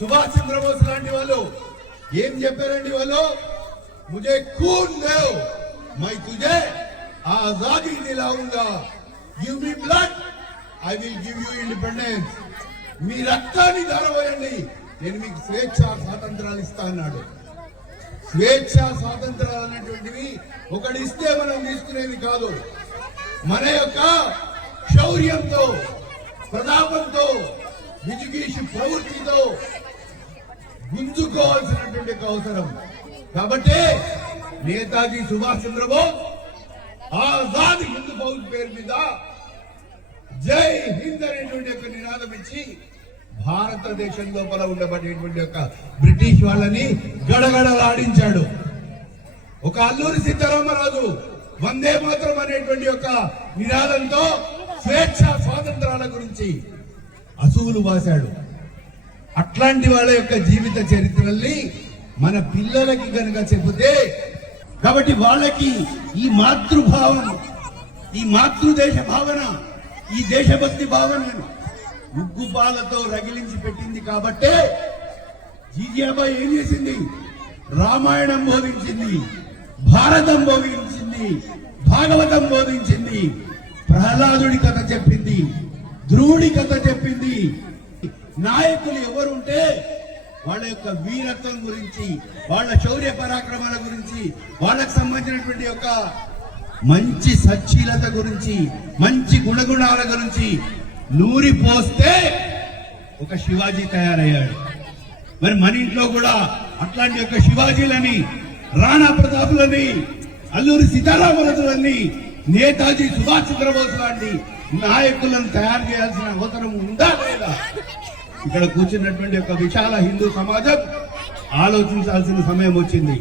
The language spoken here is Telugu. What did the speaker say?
సుభాష్ చంద్రబోస్ లాంటి వాళ్ళు ఏం చెప్పారండి వాళ్ళు? ముझे खून दो मैं तुझे आजादी दिलाऊंगा, give me blood I will give you independence. మీ రక్తాన్ని ధారపోయండి, నేను మీకు స్వేచ్ఛ స్వాతంత్రాలు ఇస్తా అన్నాడు. స్వేచ్ఛ స్వాతంత్రాలు అనేటువంటివి ఒకటి ఇస్తే మనం తీసుకునేది కాదు. మన యొక్క శౌర్యంతో, ప్రతాపంతో, విజిగీషు ప్రవృత్తితో గుంజుకోవాల్సినటువంటి అవసరం. కాబట్టి నేతాజీ సుభాష్ చంద్రబోస్ ఆజాద్ హింద్ ఫౌజ్ పేరు మీద జై హింద్ అనేటువంటి యొక్క నినాదం ఇచ్చి భారతదేశం లోపల ఉండబడేటువంటి యొక్క బ్రిటిష్ వాళ్ళని గడగడలాడించాడు. ఒక అల్లూరి సీతారామరాజు వందే మాతరం అనేటువంటి యొక్క నినాదంతో స్వేచ్ఛ స్వాతంత్రాల గురించి అసువులు వాసాడు. అట్లాంటి వాళ్ళ యొక్క జీవిత చరిత్రల్ని మన పిల్లలకి కనుక చెబితే, కాబట్టి వాళ్ళకి ఈ మాతృభావం, ఈ మాతృదేశ భావన, ఈ దేశభక్తి భావనను ఉగ్గుపాలతో రగిలించి పెట్టింది. కాబట్టే జీజాబాయి ఏం చేసింది? రామాయణం బోధించింది, భారతం బోధించింది, భాగవతం బోధించింది, ప్రహ్లాదుడి కథ చెప్పింది, ధ్రువుడి కథ చెప్పింది. నాయకులు ఎవరుంటే వాళ్ళ యొక్క వీరత్వం గురించి, వాళ్ళ శౌర్య పరాక్రమాల గురించి, వాళ్ళకు సంబంధించినటువంటి యొక్క మంచి సచ్చీలత గురించి, మంచి గుణగుణాల గురించి నూరి పోస్తే ఒక శివాజీ తయారయ్యాడు. మరి మన ఇంట్లో కూడా అట్లాంటి యొక్క శివాజీలని, రాణా ప్రతాపులని, అల్లూరి సీతారామరాజులని, నేతాజీ సుభాష్ చంద్రబోస్ లాంటి నాయకులను తయారు చేయాల్సిన అవసరం ఉందా లేదా? ఇక్కడ కూర్చున్నటువంటి ఒక విశాల హిందూ సమాజం ఆలోచించాల్సిన సమయం వచ్చింది.